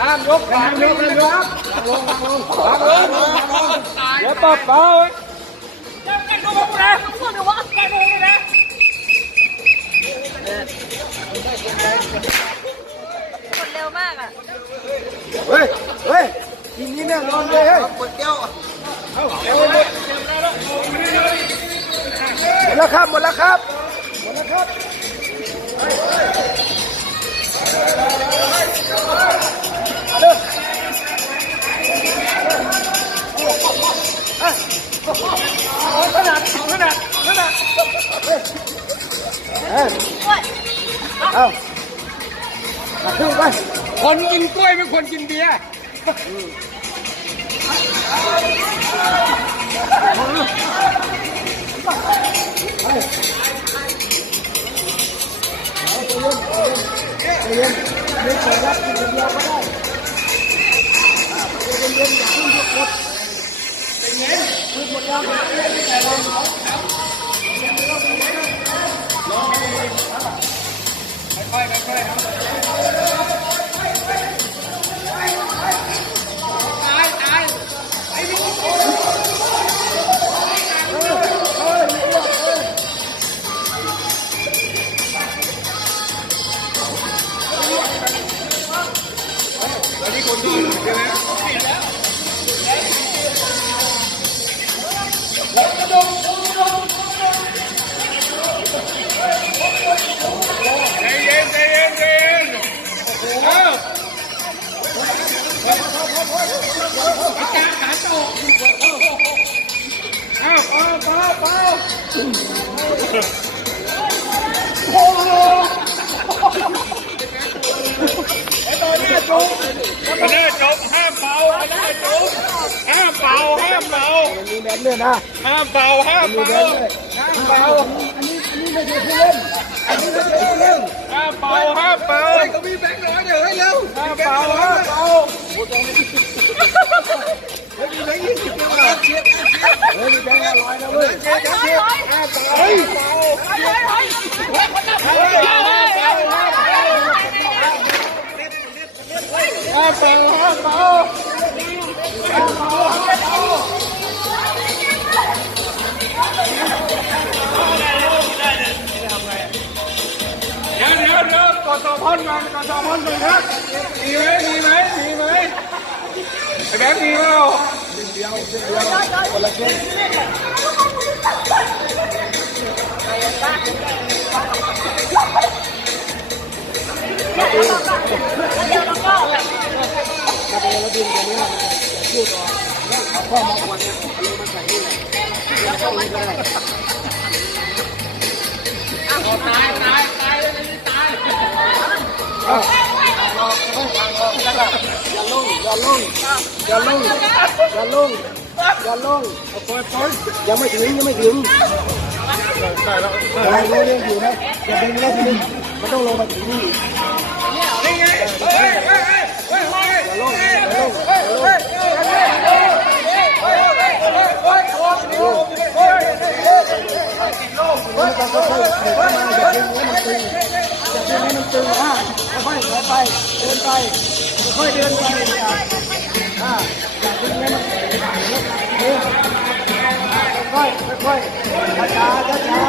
ห้ามยกห้ามยกห้ามยกลงลงลงลงลงเดี๋ยวปรับเบาคนเร็วมากอะ เฮ้ย เฮ้ยทีนี้เนี่ยนอนเลยเฮ้ยกดเกี้ยวหมดแล้วครับ หมดแล้วครับ หมดแล้วครับ นาดเอาขนาดขนาดเฮ้ยเฮ้ยเอามาขึ้นไปคนกินกล้วยเป็นคนกินเบียร์ใจ เอ้าเป่าเปล่าเป่าไม่ได้จบห้ามเป่าไม่ได้จบห้ามเป่าห้ามเป่ามีแบนด้วยนะห้ามเป่าห้ามมีแบเป่าห้ามเป่าอันนี้อันนี้ไม่ใช่ผู้เล่นอันนี้ไม่ใช่ผู้เล่นห้ามเป่าห้ามเป่าก็มีแบงค์ร้อยเดี๋ยวให้เร็วห้ามเป่าห้ามเป่า มีแบงาร้อยนะเว้ยเชียร์เชียร์ห้ามเป่าห้ามเป่าห้ามเป่าห้ามเป่าเดี๋ยวเดี๋ยวเดี๋ยวกดต่อพ่นก่อนกดต่อพ่นก่อนครับมีไหมมีไหมมีไหมไอ้แบงค์มีเปล่า อย่าลงอย่าลงอย่าลง อย่าลงอย่าลงยังไม่ถึงยังไม่ถึงได้แล้วยังอยู่นะอย่าดึงนะทีนี้มันต้องลงมาถึงนี่นี่ไงเฮ้ยเฮ้ยเฮ้ยเฮ้ยเฮ้ยอย่าลงอย่าลงอย่าลงมันต้องค่อยๆเดินมาอย่าดึงให้มันตึงอย่าดึงให้มันตึงอะค่อยๆเดินไปเดินไปค่อยๆเดินไปอะอย่าดึงให้มัน ค่อยๆค่